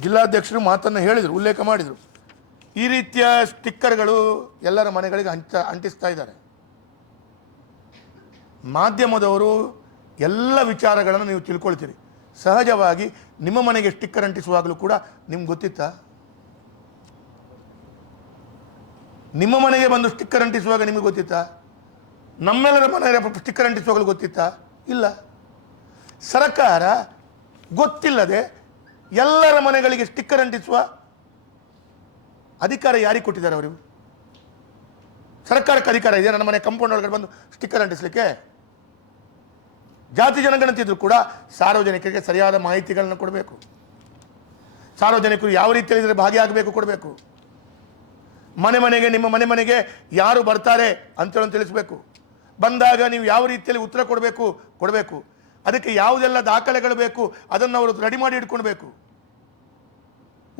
ಜಿಲ್ಲಾಧ್ಯಕ್ಷರು ಮಾತನ್ನು ಹೇಳಿದರು, ಉಲ್ಲೇಖ ಮಾಡಿದರು. ಈ ರೀತಿಯ ಸ್ಟಿಕ್ಕರ್ಗಳು ಎಲ್ಲರ ಮನೆಗಳಿಗೆ ಹಂಚ, ಅಂಟಿಸ್ತಾ ಇದ್ದಾರೆ. ಮಾಧ್ಯಮದವರು ಎಲ್ಲ ವಿಚಾರಗಳನ್ನು ನೀವು ತಿಳ್ಕೊಳ್ತೀರಿ. ಸಹಜವಾಗಿ ನಿಮ್ಮ ಮನೆಗೆ ಸ್ಟಿಕ್ಕರ್ ಅಂಟಿಸುವಾಗಲೂ ಕೂಡ ನಿಮ್ಗೆ ಗೊತ್ತಿತ್ತಾ? ನಿಮ್ಮ ಮನೆಗೆ ಬಂದು ಸ್ಟಿಕ್ಕರ್ ಅಂಟಿಸುವಾಗ ನಿಮಗೆ ಗೊತ್ತಿತ್ತಾ? ನಮ್ಮೆಲ್ಲರ ಮನೆಯ ಸ್ಟಿಕ್ಕರ್ ಅಂಟಿಸುವಾಗಲೂ ಗೊತ್ತಿತ್ತಾ? ಇಲ್ಲ. ಸರ್ಕಾರ ಗೊತ್ತಿಲ್ಲದೆ ಎಲ್ಲರ ಮನೆಗಳಿಗೆ ಸ್ಟಿಕ್ಕರ್ ಅಂಟಿಸುವ ಅಧಿಕಾರ ಯಾರಿಗೆ ಕೊಟ್ಟಿದ್ದಾರೆ ಅವರು ಸರ್ಕಾರಕ್ಕೆ ಅಧಿಕಾರ ಇದೆ ನನ್ನ ಮನೆ ಕಂಪೌಂಡ್ ಒಳಗಡೆ ಬಂದು ಸ್ಟಿಕ್ಕರ್ ಅಂಟಿಸ್ಲಿಕ್ಕೆ? ಜಾತಿ ಜನಗಣತಿ ಇದ್ರೂ ಕೂಡ ಸಾರ್ವಜನಿಕರಿಗೆ ಸರಿಯಾದ ಮಾಹಿತಿಗಳನ್ನು ಕೊಡಬೇಕು. ಸಾರ್ವಜನಿಕರು ಯಾವ ರೀತಿಯಲ್ಲಿ ಭಾಗಿಯಾಗಬೇಕು ಕೊಡಬೇಕು. ಮನೆ ಮನೆಗೆ, ನಿಮ್ಮ ಮನೆ ಮನೆಗೆ ಯಾರು ಬರ್ತಾರೆ ಅಂತೇಳಿ ತಿಳಿಸಬೇಕು. ಬಂದಾಗ ನೀವು ಯಾವ ರೀತಿಯಲ್ಲಿ ಉತ್ತರ ಕೊಡಬೇಕು? ಕೊಡಬೇಕು. ಅದಕ್ಕೆ ಯಾವುದೆಲ್ಲ ದಾಖಲೆಗಳು ಬೇಕು? ಅದನ್ನು ಅವರು ರೆಡಿ ಮಾಡಿ ಇಟ್ಕೊಳ್ಬೇಕು.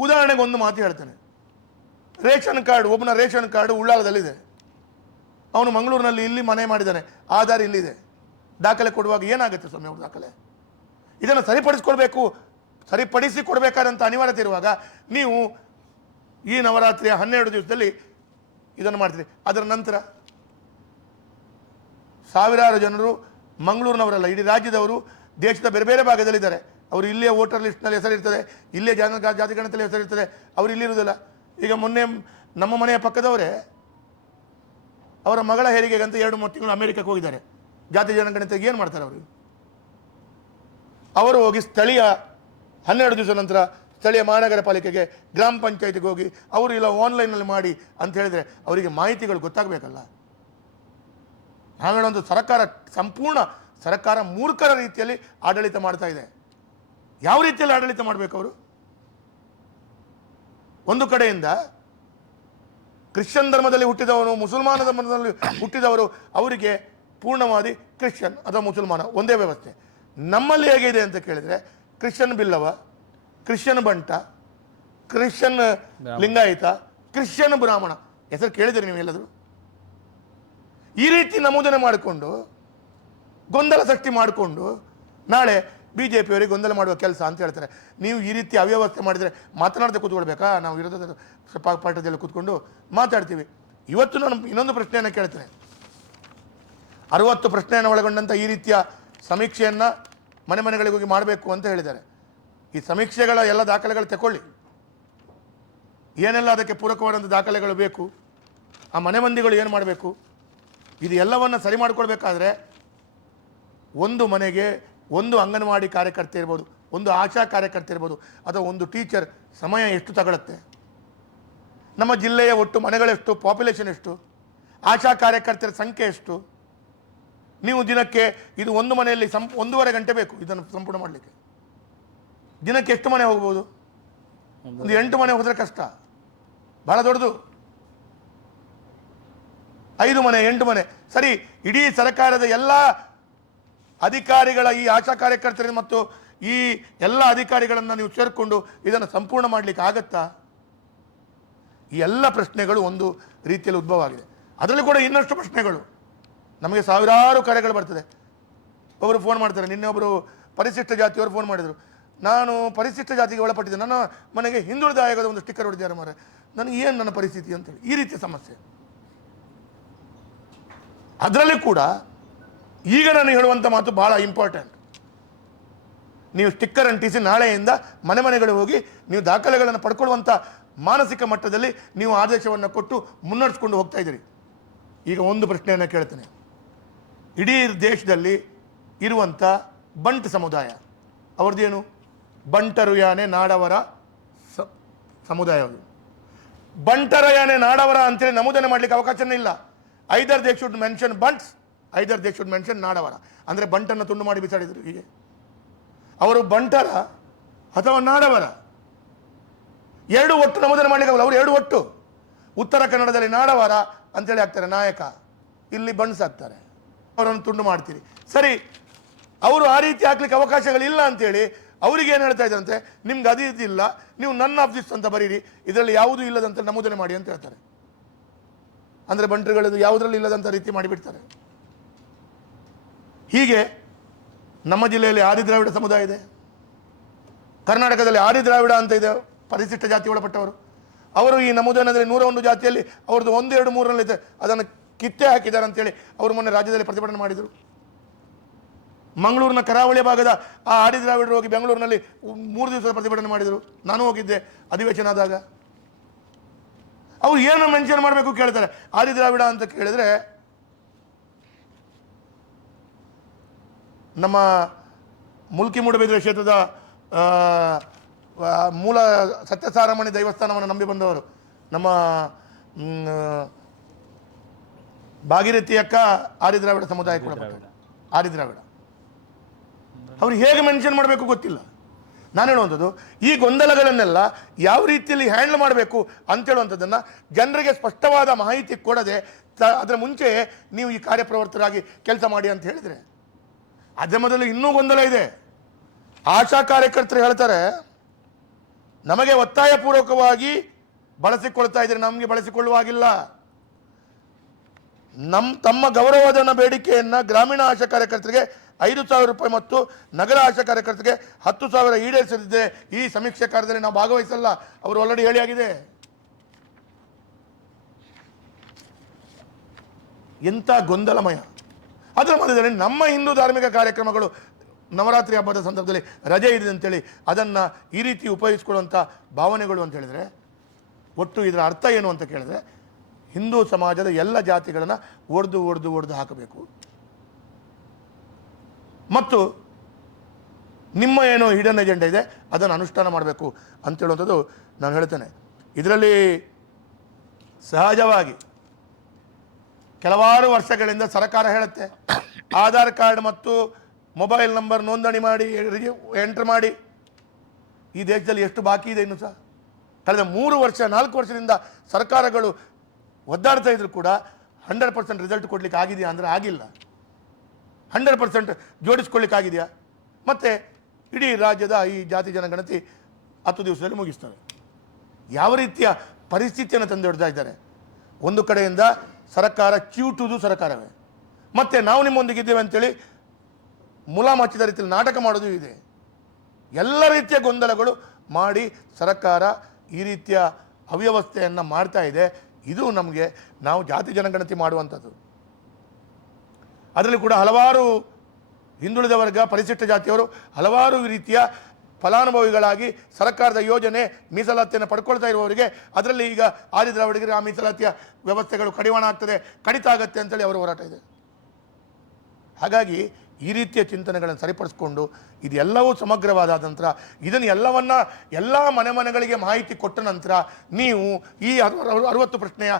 ಉದಾಹರಣೆಗೆ ಒಂದು ಮಾತು ಹೇಳ್ತೇನೆ. ರೇಷನ್ ಕಾರ್ಡ್, ಒಬ್ಬನ ರೇಷನ್ ಕಾರ್ಡ್ ಉಳ್ಳಾಲದಲ್ಲಿದೆ ಅವನು ಮಂಗಳೂರಿನಲ್ಲಿ ಇಲ್ಲಿ ಮನೆ ಮಾಡಿದ್ದಾನೆ, ಆಧಾರ್ ಇಲ್ಲಿದೆ. ದಾಖಲೆ ಕೊಡುವಾಗ ಏನಾಗುತ್ತೆ ಸ್ವಾಮಿ ಅವ್ರ ದಾಖಲೆ? ಇದನ್ನು ಸರಿಪಡಿಸ್ಕೊಳ್ಬೇಕು ಸರಿಪಡಿಸಿ ಕೊಡಬೇಕಾದಂಥ ಅನಿವಾರ್ಯತೆ ಇರುವಾಗ ನೀವು ಈ ನವರಾತ್ರಿಯ ಹನ್ನೆರಡು ದಿವಸದಲ್ಲಿ ಇದನ್ನು ಮಾಡ್ತೀರಿ. ಅದರ ನಂತರ ಸಾವಿರಾರು ಜನರು ಮಂಗಳೂರಿನವರಲ್ಲ, ಇಡೀ ರಾಜ್ಯದವರು ದೇಶದ ಬೇರೆ ಬೇರೆ ಭಾಗದಲ್ಲಿದ್ದಾರೆ. ಅವರು ಇಲ್ಲೇ ವೋಟರ್ ಲಿಸ್ಟ್ನಲ್ಲಿ ಹೆಸರಿರ್ತದೆ ಇಲ್ಲೇ ಜನ ಗಣತಲ್ಲಿ ಹೆಸರಿರ್ತದೆ ಅವರು ಇಲ್ಲಿರುವುದಿಲ್ಲ ಈಗ ಮೊನ್ನೆ ನಮ್ಮ ಮನೆಯ ಪಕ್ಕದವರೇ ಅವರ ಮಗಳ ಹೆರಿಗೆಗಂತ ಎರಡು ಮೂರು ತಿಂಗಳು ಅಮೆರಿಕಕ್ಕೆ ಹೋಗಿದ್ದಾರೆ. ಜಾತಿ ಜನಗಣತೆಗೆ ಏನು ಮಾಡ್ತಾರೆ ಅವರು? ಅವರು ಹೋಗಿ ಸ್ಥಳೀಯ ಹನ್ನೆರಡು ದಿವಸ ನಂತರ ಸ್ಥಳೀಯ ಮಹಾನಗರ ಪಾಲಿಕೆಗೆ ಗ್ರಾಮ ಪಂಚಾಯತಿಗೆ ಹೋಗಿ ಅವರು ಇಲ್ಲ ಆನ್ಲೈನಲ್ಲಿ ಮಾಡಿ ಅಂತ ಹೇಳಿದರೆ ಅವರಿಗೆ ಮಾಹಿತಿಗಳು ಗೊತ್ತಾಗಬೇಕಲ್ಲ? ಹಾಗಾಗಿ ಸರ್ಕಾರ, ಸಂಪೂರ್ಣ ಸರ್ಕಾರ ಮೂರ್ಖರ ರೀತಿಯಲ್ಲಿ ಆಡಳಿತ ಮಾಡ್ತಾ ಇದೆ. ಯಾವ ರೀತಿಯಲ್ಲಿ ಆಡಳಿತ ಮಾಡಬೇಕು ಅವರು? ಒಂದು ಕಡೆಯಿಂದ ಕ್ರಿಶ್ಚಿಯನ್ ಧರ್ಮದಲ್ಲಿ ಹುಟ್ಟಿದವನು ಮುಸಲ್ಮಾನ ಧರ್ಮದಲ್ಲಿ ಹುಟ್ಟಿದವರು ಅವರಿಗೆ ಪೂರ್ಣವಾದಿ ಕ್ರಿಶ್ಚಿಯನ್ ಅಥವಾ ಮುಸಲ್ಮಾನ ಒಂದೇ ವ್ಯವಸ್ಥೆ. ನಮ್ಮಲ್ಲಿ ಹೇಗಿದೆ ಅಂತ ಕೇಳಿದರೆ Christian Billava Christian Bunt Christian Lingayat Christian Brahmana. ಹೆಸರು ಕೇಳಿದಿರಿ ನೀವು ಎಲ್ಲಾದರೂ ಈ ರೀತಿ ನಮೂದನೆ ಮಾಡಿಕೊಂಡು ಗೊಂದಲ ಸೃಷ್ಟಿ ಮಾಡಿಕೊಂಡು ನಾಳೆ ಬಿ ಜೆ ಪಿಯವರಿಗೆ ಗೊಂದಲ ಮಾಡುವ ಕೆಲಸ ಅಂತ ಹೇಳ್ತಾರೆ. ನೀವು ಈ ರೀತಿ ಅವ್ಯವಸ್ಥೆ ಮಾಡಿದರೆ ಮಾತನಾಡದೆ ಕೂತ್ಕೊಳ್ಬೇಕಾ? ನಾವು ವಿರೋಧದ ಪ- ಪಾಠದಲ್ಲಿ ಕೂತ್ಕೊಂಡು ಮಾತಾಡ್ತೀವಿ. ಇವತ್ತು ನಾನು ಇನ್ನೊಂದು ಪ್ರಶ್ನೆಯನ್ನು ಕೇಳ್ತೇನೆ. ಅರವತ್ತು ಪ್ರಶ್ನೆಯನ್ನು ಒಳಗೊಂಡಂಥ ಈ ರೀತಿಯ ಸಮೀಕ್ಷೆಯನ್ನು ಮನೆ ಮನೆಗಳಿಗೆ ಹೋಗಿ ಮಾಡಬೇಕು ಅಂತ ಹೇಳಿದ್ದಾರೆ. ಈ ಸಮೀಕ್ಷೆಗಳ ಎಲ್ಲ ದಾಖಲೆಗಳು ತಗೊಳ್ಳಿ ಏನೆಲ್ಲ ಅದಕ್ಕೆ ಪೂರಕವಾದಂಥ ದಾಖಲೆಗಳು ಬೇಕು? ಆ ಮನೆ ಮಂದಿಗಳು ಏನು ಮಾಡಬೇಕು? ಇದು ಎಲ್ಲವನ್ನು ಸರಿ ಮಾಡಿಕೊಳ್ಬೇಕಾದ್ರೆ ಒಂದು ಮನೆಗೆ ಒಂದು ಅಂಗನವಾಡಿ ಕಾರ್ಯಕರ್ತೆ ಇರ್ಬೋದು ಒಂದು ಆಶಾ ಕಾರ್ಯಕರ್ತೆ ಇರ್ಬೋದು ಅಥವಾ ಒಂದು ಟೀಚರ್ ಸಮಯ ಎಷ್ಟು ತಗೊಳುತ್ತೆ? ನಮ್ಮ ಜಿಲ್ಲೆಯ ಒಟ್ಟು ಮನೆಗಳೆಷ್ಟು ಪಾಪ್ಯುಲೇಷನ್ ಎಷ್ಟು? ಆಶಾ ಕಾರ್ಯಕರ್ತರ ಸಂಖ್ಯೆ ಎಷ್ಟು? ನೀವು ದಿನಕ್ಕೆ ಇದು ಒಂದು ಮನೆಯಲ್ಲಿ ಸಂ ಒಂದೂವರೆ ಗಂಟೆ ಬೇಕು ಇದನ್ನು ಸಂಪೂರ್ಣ ಮಾಡಲಿಕ್ಕೆ. ದಿನಕ್ಕೆ ಎಷ್ಟು ಮನೆ ಹೋಗ್ಬೋದು? ಒಂದು ಎಂಟು ಮನೆ ಹೋದರೆ ಕಷ್ಟ. ಭಾಳ ದೊಡ್ಡದು. ಐದು ಮನೆ ಎಂಟು ಮನೆ. ಸರಿ ಇಡೀ ಸರ್ಕಾರದ ಎಲ್ಲ ಅಧಿಕಾರಿಗಳ ಈ ಆಶಾ ಕಾರ್ಯಕರ್ತರಿಗೆ ಮತ್ತು ಈ ಎಲ್ಲ ಅಧಿಕಾರಿಗಳನ್ನು ನೀವು ಸೇರಿಕೊಂಡು ಇದನ್ನು ಸಂಪೂರ್ಣ ಮಾಡಲಿಕ್ಕೆ ಆಗತ್ತಾ? ಈ ಎಲ್ಲ ಪ್ರಶ್ನೆಗಳು ಒಂದು ರೀತಿಯಲ್ಲಿ ಉದ್ಭವ ಆಗಿದೆ ಅದರಲ್ಲಿ ಕೂಡ ಇನ್ನಷ್ಟು ಪ್ರಶ್ನೆಗಳು. ನಮಗೆ ಸಾವಿರಾರು ಕರೆಗಳು ಬರ್ತದೆ. ಒಬ್ಬರು ಫೋನ್ ಮಾಡ್ತಾರೆ. ನಿನ್ನೆ ಒಬ್ಬರು ಪರಿಶಿಷ್ಟ ಜಾತಿಯವರು ಫೋನ್ ಮಾಡಿದರು. ನಾನು ಪರಿಶಿಷ್ಟ ಜಾತಿಗೆ ಒಳಪಟ್ಟಿದ್ದೆ. ನನ್ನ ಮನೆಗೆ ಹಿಂದುಳಿದ ಆಯೋಗದ ಒಂದು ಸ್ಟಿಕ್ಕರ್ ಹೊಡೆದಿದ್ದಾರೆ ಮಾರೆ ನನಗೆ ಏನು ನನ್ನ ಪರಿಸ್ಥಿತಿ ಅಂತೇಳಿ. ಈ ರೀತಿಯ ಸಮಸ್ಯೆ. ಅದರಲ್ಲಿ ಕೂಡ ಈಗ ನಾನು ಹೇಳುವಂಥ ಮಾತು ಭಾಳ ಇಂಪಾರ್ಟೆಂಟ್ ನೀವು ಸ್ಟಿಕ್ಕರ್ ಅಂಟಿಸಿ ನಾಳೆಯಿಂದ ಮನೆ ಮನೆಗಳು ಹೋಗಿ ನೀವು ದಾಖಲೆಗಳನ್ನು ಪಡ್ಕೊಳ್ಳುವಂಥ ಮಾನಸಿಕ ಮಟ್ಟದಲ್ಲಿ ನೀವು ಆದೇಶವನ್ನು ಕೊಟ್ಟು ಮುನ್ನಡೆಸ್ಕೊಂಡು ಹೋಗ್ತಾ ಇದ್ದೀರಿ. ಈಗ ಒಂದು ಪ್ರಶ್ನೆಯನ್ನು ಕೇಳ್ತೇನೆ. ಇಡೀ ದೇಶದಲ್ಲಿ ಇರುವಂಥ ಬಂಟ್ ಸಮುದಾಯ ಅವ್ರದ್ದೇನು ಬಂಟರು ಯಾನೆ ನಾಡವರ ಸಮುದಾಯ ಅದು. ಬಂಟರ ಯಾನೆ ನಾಡವರ ಅಂತೇಳಿ ನಮೂದನೆ ಮಾಡಲಿಕ್ಕೆ ಅವಕಾಶನೇ ಇಲ್ಲ. Either they should mention Bunts either they should mention Nadavara. ಅಂದರೆ ಬಂಟನ್ನು ತುಂಡು ಮಾಡಿ ಬಿಸಾಡಿದರು ಹೀಗೆ. ಅವರು ಬಂಟರ ಅಥವಾ ನಾಡವರ? ಎರಡು ಒಟ್ಟು ನಮೂದನೆ ಮಾಡಲಿಕ್ಕಾಗಲ್ಲ ಅವರು ಎರಡು ಒಟ್ಟು. ಉತ್ತರ ಕನ್ನಡದಲ್ಲಿ ನಾಡವರ ಅಂತೇಳಿ ಆಗ್ತಾರೆ ನಾಯಕ. ಇಲ್ಲಿ ಬಣ್ಸ್ ಹಾಕ್ತಾರೆ. ಅವರನ್ನು ತುಂಡು ಮಾಡ್ತೀರಿ. ಸರಿ, ಅವರು ಆ ರೀತಿ ಹಾಕ್ಲಿಕ್ಕೆ ಅವಕಾಶಗಳಿಲ್ಲ ಅಂತೇಳಿ ಅವರಿಗೆ ಏನು ಹೇಳ್ತಾ ಇದ್ದಾರಂತೆ ನಿಮ್ಗೆ ಅದು ಇದಿಲ್ಲ ನೀವು ನನ್ನ ದಿಸ್ ಅಂತ ಬರೀರಿ, ಇದರಲ್ಲಿ ಯಾವುದೂ ಇಲ್ಲದಂತ ನಮೂದನೆ ಮಾಡಿ ಅಂತ ಹೇಳ್ತಾರೆ. ಅಂದರೆ ಬಂಟರುಗಳದ್ದು ಯಾವುದರಲ್ಲಿ ಇಲ್ಲದಂಥ ರೀತಿ ಮಾಡಿಬಿಡ್ತಾರೆ. ಹೀಗೆ ನಮ್ಮ ಜಿಲ್ಲೆಯಲ್ಲಿ ಆದಿದ್ರಾವಿಡ ಸಮುದಾಯ ಇದೆ. ಕರ್ನಾಟಕದಲ್ಲಿ ಆದಿ ದ್ರಾವಿಡ ಅಂತ ಇದೆ ಪರಿಶಿಷ್ಟ ಜಾತಿ ಒಳಪಟ್ಟವರು. ಅವರು ಈ ನಮೂದನದಲ್ಲಿ ನೂರ ಒಂದು ಜಾತಿಯಲ್ಲಿ ಅವ್ರದ್ದು ಒಂದು, ಎರಡು, ಮೂರರಲ್ಲಿ ಅದನ್ನು ಕಿತ್ತೆ ಹಾಕಿದ್ದಾರೆ ಅಂತೇಳಿ ಅವರು ಮೊನ್ನೆ ರಾಜ್ಯದಲ್ಲಿ ಪ್ರತಿಭಟನೆ ಮಾಡಿದರು. ಮಂಗಳೂರಿನ ಕರಾವಳಿ ಭಾಗದ ಆ ಆದಿ ದ್ರಾವಿಡರು ಹೋಗಿ ಬೆಂಗಳೂರಿನಲ್ಲಿ ಮೂರು ದಿವಸದ ಪ್ರತಿಭಟನೆ ಮಾಡಿದರು. ನಾನು ಹೋಗಿದ್ದೆ ಅಧಿವೇಶನ ಆದಾಗ. ಅವ್ರು ಏನು ಮೆನ್ಷನ್ ಮಾಡಬೇಕು ಕೇಳ್ತಾರೆ. ಆದಿ ದ್ರಾವಿಡ ಅಂತ ಕೇಳಿದ್ರೆ ನಮ್ಮ ಮುಲ್ಕಿ ಮೂಡಬಿದ್ರೆ ಕ್ಷೇತ್ರದ ಮೂಲ ಸತ್ಯಸಾರಮಣಿ ದೈವಸ್ಥಾನವನ್ನು ನಂಬಿ ಬಂದವರು. ನಮ್ಮ ಭಾಗೀರಥಿ ಅಕ್ಕ ಆರಿದ್ರಾವಿಡ ಸಮುದಾಯ ಕೂಡ ಆರಿದ್ರಾವಿಡ ಅವ್ರು ಹೇಗೆ ಮೆನ್ಷನ್ ಮಾಡಬೇಕು ಗೊತ್ತಿಲ್ಲ. ನಾನು ಹೇಳುವಂಥದ್ದು ಈ ಗೊಂದಲಗಳನ್ನೆಲ್ಲ ಯಾವ ರೀತಿಯಲ್ಲಿ ಹ್ಯಾಂಡಲ್ ಮಾಡಬೇಕು ಅಂತ ಹೇಳುವಂಥದ್ದನ್ನು ಜನರಿಗೆ ಸ್ಪಷ್ಟವಾದ ಮಾಹಿತಿ ಕೊಡದೆ ತ- ಅದರ ಮುಂಚೆ ನೀವು ಈ ಕಾರ್ಯಪ್ರವರ್ತರಾಗಿ ಕೆಲಸ ಮಾಡಿ ಅಂತ ಹೇಳಿದರೆ ಅದರ ಮೊದಲು ಇನ್ನೂ ಗೊಂದಲ ಇದೆ. ಆಶಾ ಕಾರ್ಯಕರ್ತರು ಹೇಳ್ತಾರೆ, ನಮಗೆ ಒತ್ತಾಯಪೂರ್ವಕವಾಗಿ ಬಳಸಿಕೊಳ್ತಾ ಇದ್ದಾರೆ ನಮಗೆ ಬಳಸಿಕೊಳ್ಳುವಾಗಿಲ್ಲ. ನಮ್ಮ ತಮ್ಮ ಗೌರವಧನ ಬೇಡಿಕೆಯನ್ನು ಗ್ರಾಮೀಣ ಆಶಾ ಕಾರ್ಯಕರ್ತರಿಗೆ ಐದು ಸಾವಿರ ರೂಪಾಯಿ ಮತ್ತು ನಗರ ಆಶಾ ಕಾರ್ಯಕರ್ತರಿಗೆ ಹತ್ತು ಸಾವಿರ ಈಡೇರಿಸದಿದ್ದೆ ಈ ಸಮೀಕ್ಷೆ ಕಾರ್ಯದಲ್ಲಿ ನಾವು ಭಾಗವಹಿಸಲ್ಲ. ಅವರು ಆಲ್ರೆಡಿ ಹೇಳಿ ಆಗಿದೆ ಎಂಥ ಗೊಂದಲಮಯ. ಅದರ ಮಧ್ಯದಲ್ಲಿ ನಮ್ಮ ಹಿಂದೂ ಧಾರ್ಮಿಕ ಕಾರ್ಯಕ್ರಮಗಳು ನವರಾತ್ರಿ ಹಬ್ಬದ ಸಂದರ್ಭದಲ್ಲಿ ರಜೆ ಇದೆ ಅಂತೇಳಿ ಅದನ್ನು ಈ ರೀತಿ ಉಪಯೋಗಿಸ್ಕೊಳ್ಳುವಂಥ ಭಾವನೆಗಳು ಅಂತ ಹೇಳಿದರೆ ಒಟ್ಟು ಇದರ ಅರ್ಥ ಏನು ಅಂತ ಕೇಳಿದ್ರೆ ಹಿಂದೂ ಸಮಾಜದ ಎಲ್ಲ ಜಾತಿಗಳನ್ನು ಒಡೆದು ಒಡೆದು ಒಡೆದು ಹಾಕಬೇಕು. ಮತ್ತು ನಿಮ್ಮ ಏನು ಹಿಡನ್ ಎಜೆಂಡ ಇದೆ, ಅದನ್ನು ಅನುಷ್ಠಾನ ಮಾಡಬೇಕು ಅಂತ ಹೇಳುವಂಥದ್ದು ನಾನು ಹೇಳ್ತೇನೆ. ಇದರಲ್ಲಿ ಸಹಜವಾಗಿ ಕೆಲವಾರು ವರ್ಷಗಳಿಂದ ಸರ್ಕಾರ ಹೇಳುತ್ತೆ. ಆಧಾರ್ ಕಾರ್ಡ್ ಮತ್ತು ಮೊಬೈಲ್ ನಂಬರ್ ನೋಂದಣಿ ಮಾಡಿ ಎಂಟ್ರ್ ಮಾಡಿ. ಈ ದೇಶದಲ್ಲಿ ಎಷ್ಟು ಬಾಕಿ ಇದೆ ಇನ್ನು ಸಹ? ಕಳೆದ ಮೂರು ವರ್ಷ, ನಾಲ್ಕು ವರ್ಷದಿಂದ ಸರ್ಕಾರಗಳು ಒದ್ದಾಡ್ತಾ ಇದ್ರು ಕೂಡ ಹಂಡ್ರೆಡ್ ಪರ್ಸೆಂಟ್ ರಿಸಲ್ಟ್ ಕೊಡ್ಲಿಕ್ಕೆ ಆಗಿದೆಯಾ ಅಂದರೆ ಆಗಿಲ್ಲ. ಹಂಡ್ರೆಡ್ ಪರ್ಸೆಂಟ್ ಜೋಡಿಸ್ಕೊಳ್ಲಿಕ್ಕಾಗಿದೆಯಾ ಮತ್ತು ಇಡೀ ರಾಜ್ಯದ ಈ ಜಾತಿ ಜನಗಣತಿ ಹತ್ತು ದಿವಸದಲ್ಲಿ ಮುಗಿಸ್ತಾರೆ ಯಾವ ರೀತಿಯ ಪರಿಸ್ಥಿತಿಯನ್ನು ತಂದೊಡ್ತಾ ಇದ್ದಾರೆ? ಒಂದು ಕಡೆಯಿಂದ ಸರ್ಕಾರ ಚ್ಯೂಟುದು ಸರ್ಕಾರವೇ. ಮತ್ತೆ ನಾವು ನಿಮ್ಮೊಂದಿಗಿದ್ದೇವೆ ಅಂತೇಳಿ ಮುಲಾಮಚ್ಚಿದ ರೀತಿಯಲ್ಲಿ ನಾಟಕ ಮಾಡೋದು ಇದೆ. ಎಲ್ಲ ರೀತಿಯ ಗೊಂದಲಗಳು ಮಾಡಿ ಸರ್ಕಾರ ಈ ರೀತಿಯ ಅವ್ಯವಸ್ಥೆಯನ್ನು ಮಾಡ್ತಾ ಇದೆ. ಇದು ನಮಗೆ ನಾವು ಜಾತಿ ಜನಗಣತಿ ಮಾಡುವಂಥದ್ದು. ಅದರಲ್ಲಿ ಕೂಡ ಹಲವಾರು ಹಿಂದುಳಿದ ವರ್ಗ, ಪರಿಶಿಷ್ಟ ಜಾತಿಯವರು ಹಲವಾರು ರೀತಿಯ ಫಲಾನುಭವಿಗಳಾಗಿ ಸರ್ಕಾರದ ಯೋಜನೆ ಮೀಸಲಾತಿಯನ್ನು ಪಡ್ಕೊಳ್ತಾ ಇರುವವರಿಗೆ ಅದರಲ್ಲಿ ಈಗ ಆದಿ ದ್ರಾವಿಡರಿಗೆ ಆ ಮೀಸಲಾತಿಯ ವ್ಯವಸ್ಥೆಗಳು ಕಡಿವಾಣ ಆಗ್ತದೆ, ಕಡಿತ ಆಗತ್ತೆ ಅಂತೇಳಿ ಅವರ ಹೋರಾಟ ಇದೆ. ಹಾಗಾಗಿ ಈ ರೀತಿಯ ಚಿಂತನೆಗಳನ್ನು ಸರಿಪಡಿಸ್ಕೊಂಡು ಇದೆಲ್ಲವೂ ಸಮಗ್ರವಾದ ನಂತರ ಇದನ್ನು ಎಲ್ಲವನ್ನ ಎಲ್ಲ ಮನೆ ಮನೆಗಳಿಗೆ ಮಾಹಿತಿ ಕೊಟ್ಟ ನಂತರ ನೀವು ಈ ಅರವ- ಅರವ- ಅರವತ್ತು ಪ್ರಶ್ನೆಯ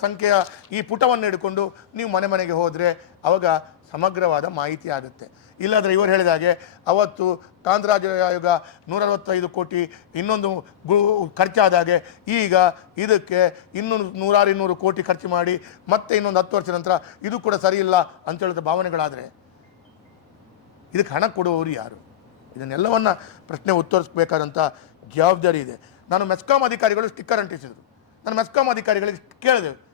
ಸಂಖ್ಯೆಯ ಈ ಪುಟವನ್ನು ಹಿಡ್ಕೊಂಡು ನೀವು ಮನೆ ಮನೆಗೆ ಹೋದರೆ ಅವಾಗ ಸಮಗ್ರವಾದ ಮಾಹಿತಿ ಆಗುತ್ತೆ. ಇಲ್ಲಾದರೆ ಇವರು ಹೇಳಿದ ಹಾಗೆ ಅವತ್ತು ಕಾಂತರಾಜ ಆಯೋಗ ನೂರ ಅರವತ್ತೈದು ಕೋಟಿ ಇನ್ನೊಂದು ಗು, ಖರ್ಚಾದ ಹಾಗೆ ಈಗ ಇದಕ್ಕೆ ಇನ್ನೊಂದು ನೂರಾರು ಇನ್ನೂರು ಕೋಟಿ ಖರ್ಚು ಮಾಡಿ ಮತ್ತೆ ಇನ್ನೊಂದು ಹತ್ತು ವರ್ಷ ನಂತರ ಇದು ಕೂಡ ಸರಿ ಇಲ್ಲ ಅಂತ ಹೇಳಿದ ಭಾವನೆಗಳಾದರೆ. ಇದಕ್ಕೆ ಹಣ ಕೊಡುವವರು ಯಾರು? ಇದನ್ನೆಲ್ಲವನ್ನ ಪ್ರಶ್ನೆ ಉತ್ತರಿಸಬೇಕಾದಂಥ ಜವಾಬ್ದಾರಿ ಇದೆ. ನಾನು ಮೆಸ್ಕಾಂ ಅಧಿಕಾರಿಗಳು ಸ್ಟಿಕ್ಕರ್ ಅಂಟಿಸಿದರು. ನಾನು ಮೆಸ್ಕಾಂ ಅಧಿಕಾರಿಗಳಿಗೆ ಕೇಳಿದೆ.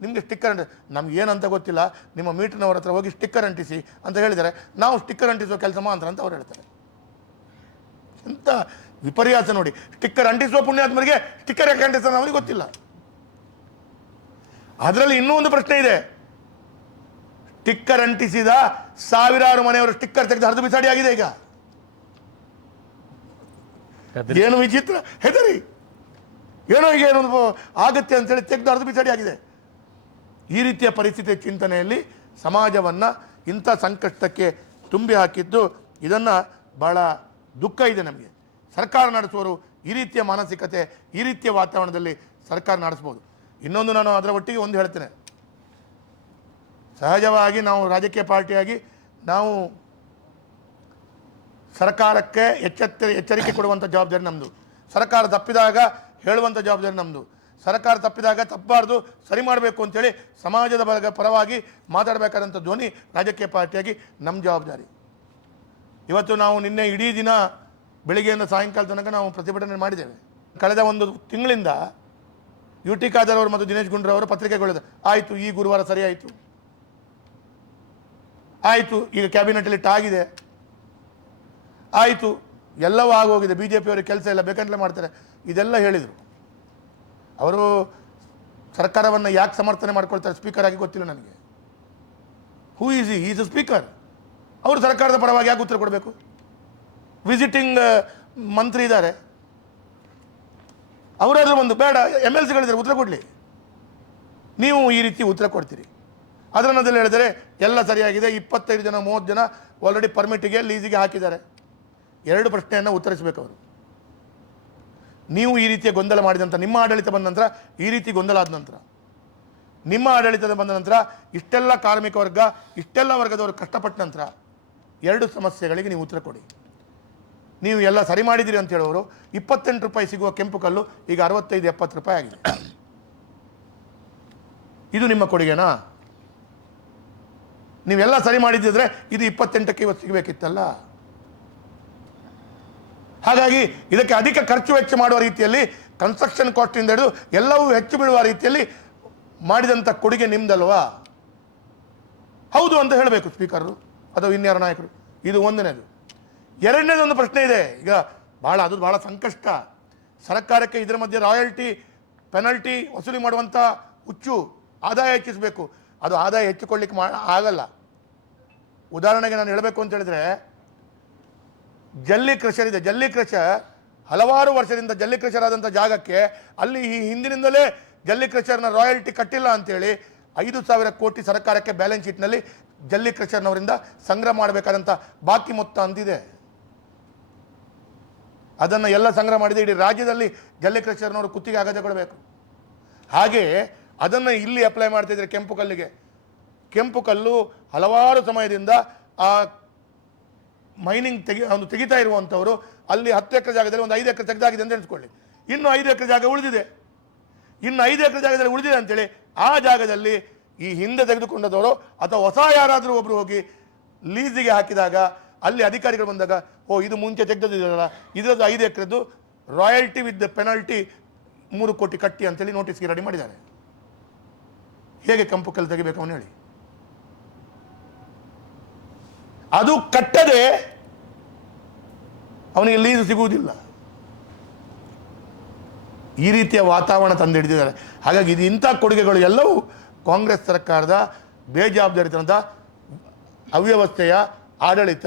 ನಿಮಗೆ ಸ್ಟಿಕ್ಕರ್ ಅಂಟಿ ನಮ್ಗೆ ಏನಂತ ಗೊತ್ತಿಲ್ಲ ನಿಮ್ಮ ಮೀಟರ್ನವ್ರ ಹತ್ರ ಹೋಗಿ ಸ್ಟಿಕ್ಕರ್ ಅಂಟಿಸಿ ಅಂತ ಹೇಳಿದರೆ ನಾವು ಸ್ಟಿಕ್ಕರ್ ಅಂಟಿಸುವ ಕೆಲಸ ಮಾತ್ರ ಅಂತ ಅವ್ರು ಹೇಳ್ತಾರೆ. ಎಂಥ ವಿಪರ್ಯಾಸ ನೋಡಿ. ಸ್ಟಿಕ್ಕರ್ ಅಂಟಿಸುವ ಪುಣ್ಯಾತ್ಮರಿಗೆ ಸ್ಟಿಕ್ಕರ್ ಯಾಕೆ ಅಂಟಿಸ್ತಾರೆ ಅವ್ರಿಗೆ ಗೊತ್ತಿಲ್ಲ. ಅದರಲ್ಲಿ ಇನ್ನೂ ಒಂದು ಪ್ರಶ್ನೆ ಇದೆ. ಸ್ಟಿಕ್ಕರ್ ಅಂಟಿಸಿದ ಸಾವಿರಾರು ಮನೆಯವರು ಸ್ಟಿಕ್ಕರ್ ತೆಗೆದು ಹರಿದು ಬಿಸಾಡಿ ಆಗಿದೆ ಈಗ. ಏನು ವಿಚಿತ್ರ ಹೆದರಿ. ಏನೋ ಈಗ ಏನೊಂದು ಆಗತ್ತೆ ಅಂತೇಳಿ ತೆಗೆದು ಹರಿದು ಬಿಸಾಡಿ ಆಗಿದೆ. ಈ ರೀತಿಯ ಪರಿಸ್ಥಿತಿ ಚಿಂತನೆಯಲ್ಲಿ ಸಮಾಜವನ್ನು ಇಂಥ ಸಂಕಷ್ಟಕ್ಕೆ ತುಂಬಿ ಹಾಕಿದ್ದು ಇದನ್ನು ಭಾಳ ದುಃಖ ಇದೆ ನಮಗೆ. ಸರ್ಕಾರ ನಡೆಸುವವರು ಈ ರೀತಿಯ ಮಾನಸಿಕತೆ, ಈ ರೀತಿಯ ವಾತಾವರಣದಲ್ಲಿ ಸರ್ಕಾರ ನಡೆಸ್ಬೋದು. ಇನ್ನೊಂದು ನಾನು ಅದರ ಒಟ್ಟಿಗೆ ಒಂದು ಹೇಳ್ತೇನೆ. ಸಹಜವಾಗಿ ನಾವು ರಾಜಕೀಯ ಪಾರ್ಟಿಯಾಗಿ ನಾವು ಸರ್ಕಾರಕ್ಕೆ ಎಚ್ಚೆತ್ತ, ಎಚ್ಚರಿಕೆ ಕೊಡುವಂಥ ಜವಾಬ್ದಾರಿ ನಮ್ಮದು ಸರ್ಕಾರ ತಪ್ಪಿದಾಗ ಹೇಳುವಂಥ ಜವಾಬ್ದಾರಿ ನಮ್ಮದು ಸರ್ಕಾರ ತಪ್ಪಿದಾಗ ತಪ್ಪಬಾರ್ದು, ಸರಿ ಮಾಡಬೇಕು ಅಂತೇಳಿ ಸಮಾಜದ ವರ್ಗ ಪರವಾಗಿ ಮಾತಾಡಬೇಕಾದಂಥ ಧ್ವನಿ ರಾಜಕೀಯ ಪಾರ್ಟಿಯಾಗಿ ನಮ್ಮ ಜವಾಬ್ದಾರಿ. ಇವತ್ತು ನಾವು ನಿನ್ನೆ ಇಡೀ ದಿನ ಬೆಳಿಗ್ಗೆಯಿಂದ ಸಾಯಂಕಾಲ ತನಕ ನಾವು ಪ್ರತಿಭಟನೆ ಮಾಡಿದ್ದೇವೆ. ಕಳೆದ ಒಂದು ತಿಂಗಳಿಂದ ಯು ಟಿ ಖಾದರ್ ಅವರು ಮತ್ತು ದಿನೇಶ್ ಗುಂಡ್ರವರು ಪತ್ರಿಕೆಗಳಿದೆ ಆಯಿತು, ಈ ಗುರುವಾರ ಸರಿ ಆಯಿತು. ಆಯಿತು, ಈಗ ಕ್ಯಾಬಿನೆಟಲ್ಲಿ ಆಗಿದೆ ಆಯಿತು, ಎಲ್ಲವೂ ಆಗೋಗಿದೆ. ಬಿ ಜೆ ಪಿಯವರಿಗೆ ಕೆಲಸ ಇಲ್ಲ, ಬೇಕಂತಲೇ ಮಾಡ್ತಾರೆ. ಇದೆಲ್ಲ ಹೇಳಿದರು. ಅವರು ಸರ್ಕಾರವನ್ನು ಯಾಕೆ ಸಮರ್ಥನೆ ಮಾಡ್ಕೊಳ್ತಾರೆ ಸ್ಪೀಕರ್ ಆಗಿ ಗೊತ್ತಿಲ್ಲ ನನಗೆ. Who is is a speaker ಅವರು ಸರ್ಕಾರದ ಪರವಾಗಿ ಯಾಕೆ ಉತ್ತರ ಕೊಡಬೇಕು? ವಿಸಿಟಿಂಗ್ ಮಂತ್ರಿ ಇದ್ದಾರೆ. ಅವರಾದರೂ ಒಂದು ಬೇಡ ಎಂ ಎಲ್ ಸಿಗಳಿದ್ದಾರೆ ಉತ್ತರ ಕೊಡಲಿ. ನೀವು ಈ ರೀತಿ ಉತ್ತರ ಕೊಡ್ತೀರಿ. ಅದರನ್ನದಲ್ಲಿ ಹೇಳಿದರೆ ಎಲ್ಲ ಸರಿಯಾಗಿದೆ, ಇಪ್ಪತ್ತೈದು ಜನ, ಮೂವತ್ತು ಜನ ಆಲ್ರೆಡಿ ಪರ್ಮಿಟಿಗೆ ಲೀಸಿಗೆ ಹಾಕಿದ್ದಾರೆ. ಎರಡು ಪ್ರಶ್ನೆಯನ್ನು ಉತ್ತರಿಸಬೇಕು ಅವರು. ನೀವು ಈ ರೀತಿಯ ಗೊಂದಲ ಮಾಡಿದ ನಂತರ, ನಿಮ್ಮ ಆಡಳಿತ ಬಂದ ನಂತರ ಈ ರೀತಿ ಗೊಂದಲ ಆದ ನಂತರ, ನಿಮ್ಮ ಆಡಳಿತದ ಬಂದ ನಂತರ ಇಷ್ಟೆಲ್ಲ ಕಾರ್ಮಿಕ ವರ್ಗ, ಇಷ್ಟೆಲ್ಲ ವರ್ಗದವರು ಕಷ್ಟಪಟ್ಟ ನಂತರ ಎರಡು ಸಮಸ್ಯೆಗಳಿಗೆ ನೀವು ಉತ್ತರ ಕೊಡಿ. ನೀವು ಎಲ್ಲ ಸರಿ ಮಾಡಿದಿರಿ ಅಂತ ಹೇಳೋರು ಇಪ್ಪತ್ತೆಂಟು ರೂಪಾಯಿ ಸಿಗುವ ಕೆಂಪು ಕಲ್ಲು ಈಗ ಅರವತ್ತೈದು, ಎಪ್ಪತ್ತು ರೂಪಾಯಿ ಆಗಿದೆ. ಇದು ನಿಮ್ಮ ಕೊಡುಗೆನಾ? ನೀವೆಲ್ಲ ಸರಿ ಮಾಡಿದ್ದಿದ್ರೆ ಇದು ಇಪ್ಪತ್ತೆಂಟಕ್ಕೆ ಇವತ್ತು ಸಿಗಬೇಕಿತ್ತಲ್ಲ? ಹಾಗಾಗಿ ಇದಕ್ಕೆ ಅಧಿಕ ಖರ್ಚು ವೆಚ್ಚ ಮಾಡುವ ರೀತಿಯಲ್ಲಿ ಕನ್ಸ್ಟ್ರಕ್ಷನ್ ಕಾಸ್ಟಿಂದ ಹಿಡಿದು ಎಲ್ಲವೂ ಹೆಚ್ಚು ಬೀಳುವ ರೀತಿಯಲ್ಲಿ ಮಾಡಿದಂಥ ಕೊಡುಗೆ ನಿಮ್ದಲ್ವಾ? ಹೌದು ಅಂತ ಹೇಳಬೇಕು ಸ್ಪೀಕರು ಅಥವಾ ಇನ್ಯಾರ ನಾಯಕರು. ಇದು ಒಂದನೇದು. ಎರಡನೇದೊಂದು ಪ್ರಶ್ನೆ ಇದೆ. ಈಗ ಭಾಳ ಅದು ಭಾಳ ಸಂಕಷ್ಟ. ಸರ್ಕಾರಕ್ಕೆ ಇದರ ಮಧ್ಯೆ ರಾಯಲ್ಟಿ ಪೆನಲ್ಟಿ ವಸೂಲಿ ಮಾಡುವಂಥ ಹುಚ್ಚು ಆದಾಯ ಹೆಚ್ಚಿಸಬೇಕು. ಅದು ಆದಾಯ ಹೆಚ್ಚಿಕೊಳ್ಳಿಕ್ಕೆ ಮಾ, ಆಗಲ್ಲ. ಉದಾಹರಣೆಗೆ ನಾನು ಹೇಳಬೇಕು ಅಂತ ಹೇಳಿದ್ರೆ ಜಲ್ಲಿ ಕ್ರಷರ್ ಇದೆ ಜಲ್ಲಿ ಕ್ರಷ ಹಲವಾರು ವರ್ಷದಿಂದ ಜಲ್ಲಿ ಕ್ರಷರ್ ಜಾಗಕ್ಕೆ ಅಲ್ಲಿ ಈ ಹಿಂದಿನಿಂದಲೇ ಜಲ್ಲಿ ಕ್ರಷರ್ನ ರಾಯಲ್ಟಿ ಕಟ್ಟಿಲ್ಲ ಅಂತೇಳಿ ಐದು ಸಾವಿರ ಕೋಟಿ ಸರ್ಕಾರಕ್ಕೆ ಬ್ಯಾಲೆನ್ಸ್ ಶೀಟ್ನಲ್ಲಿ ಜಲ್ಲಿ ಕ್ರಷರ್ನವರಿಂದ ಸಂಗ್ರಹ ಮಾಡಬೇಕಾದಂಥ ಬಾಕಿ ಮೊತ್ತ ಅಂದಿದೆ ಅದನ್ನು ಎಲ್ಲ ಸಂಗ್ರಹ ಮಾಡಿದೆ ಇಡೀ ರಾಜ್ಯದಲ್ಲಿ ಜಲ್ಲಿ ಕ್ರಷರ್ನವರು ಕುತ್ತಿಗೆ ಆಗದೆ ಕೊಡಬೇಕು ಹಾಗೆಯೇ ಅದನ್ನು ಇಲ್ಲಿ ಅಪ್ಲೈ ಮಾಡ್ತಿದ್ರೆ ಕೆಂಪು ಕಲ್ಲಿಗೆ. ಕೆಂಪು ಕಲ್ಲು ಹಲವಾರು ಸಮಯದಿಂದ ಆ ಮೈನಿಂಗ್ ತೆಗಿ, ಒಂದು ತೆಗಿತಾ ಇರುವಂಥವರು ಅಲ್ಲಿ ಹತ್ತು ಎಕರೆ ಜಾಗದಲ್ಲಿ ಒಂದು ಐದು ಎಕರೆ ತೆಗೆದಾಗಿದೆ ಅಂತ ಎಣಿಸ್ಕೊಳ್ಳಿ ಇನ್ನು ಐದು ಎಕರೆ ಜಾಗ ಉಳಿದಿದೆ. ಇನ್ನು ಐದು ಎಕರೆ ಜಾಗದಲ್ಲಿ ಉಳಿದಿದೆ ಅಂತೇಳಿ ಆ ಜಾಗದಲ್ಲಿ ಈ ಹಿಂದೆ ತೆಗೆದುಕೊಂಡದವರು ಅಥವಾ ಹೊಸ ಯಾರಾದರೂ ಒಬ್ಬರು ಹೋಗಿ ಲೀಸಿಗೆ ಹಾಕಿದಾಗ ಅಲ್ಲಿ ಅಧಿಕಾರಿಗಳು ಬಂದಾಗ, ಓ, ಇದು ಮುಂಚೆ ತೆಗೆದಿದ್ದಲ್ಲ ಇದರದ್ದು ಐದು ಎಕರೆದು ರಾಯಲ್ಟಿ ವಿತ್ ಪೆನಾಲ್ಟಿ ಮೂರು ಕೋಟಿ ಕಟ್ಟಿ ಅಂತೇಳಿ ನೋಟಿಸ್ಗೆ ರೆಡಿ ಮಾಡಿದ್ದಾರೆ. ಹೇಗೆ ಕಂಪು ಕಲ್ಲು ತೆಗಿಬೇಕು ಅವನು ಹೇಳಿ. ಅದು ಕಟ್ಟದೆ ಅವನಿಗೆ ಲೀಸು ಸಿಗುವುದಿಲ್ಲ. ಈ ರೀತಿಯ ವಾತಾವರಣ ತಂದು ಹಾಗಾಗಿ ಇದು ಇಂಥ ಕೊಡುಗೆಗಳು ಎಲ್ಲವೂ ಕಾಂಗ್ರೆಸ್ ಸರ್ಕಾರದ ಬೇಜವಾಬ್ದಾರಿತನದ ಅವ್ಯವಸ್ಥೆಯ ಆಡಳಿತ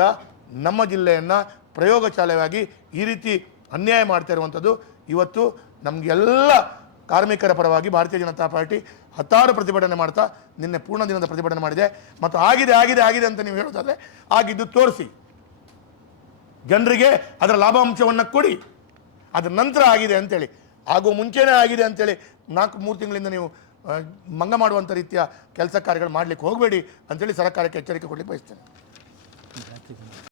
ನಮ್ಮ ಜಿಲ್ಲೆಯನ್ನು ಪ್ರಯೋಗಶಾಲೆಯಾಗಿ ಈ ರೀತಿ ಅನ್ಯಾಯ ಮಾಡ್ತಾ ಇರುವಂಥದ್ದು ಇವತ್ತು ನಮಗೆಲ್ಲ ಕಾರ್ಮಿಕರ ಪರವಾಗಿ ಭಾರತೀಯ ಜನತಾ ಪಾರ್ಟಿ ಹತ್ತಾರು ಪ್ರತಿಭಟನೆ ಮಾಡ್ತಾ ನಿನ್ನೆ ಪೂರ್ಣ ದಿನದ ಪ್ರತಿಭಟನೆ ಮಾಡಿದೆ. ಮತ್ತು ಆಗಿದೆ ಆಗಿದೆ ಆಗಿದೆ ಅಂತ ನೀವು ಹೇಳೋದಾದರೆ ಆಗಿದ್ದು ತೋರಿಸಿ. ಜನರಿಗೆ ಅದರ ಲಾಭಾಂಶವನ್ನು ಕೊಡಿ. ಅದರ ನಂತರ ಆಗಿದೆ ಅಂತೇಳಿ. ಆಗೋ ಮುಂಚೆನೇ ಆಗಿದೆ ಅಂತೇಳಿ ನಾಲ್ಕು, ಮೂರು ತಿಂಗಳಿಂದ ನೀವು ಮಂಗ ಮಾಡುವಂಥ ರೀತಿಯ ಕೆಲಸ ಕಾರ್ಯಗಳು ಮಾಡಲಿಕ್ಕೆ ಹೋಗಬೇಡಿ ಅಂತೇಳಿ ಸರ್ಕಾರಕ್ಕೆ ಎಚ್ಚರಿಕೆ ಕೊಡಲಿಕ್ಕೆ ಬಯಸ್ತೇನೆ.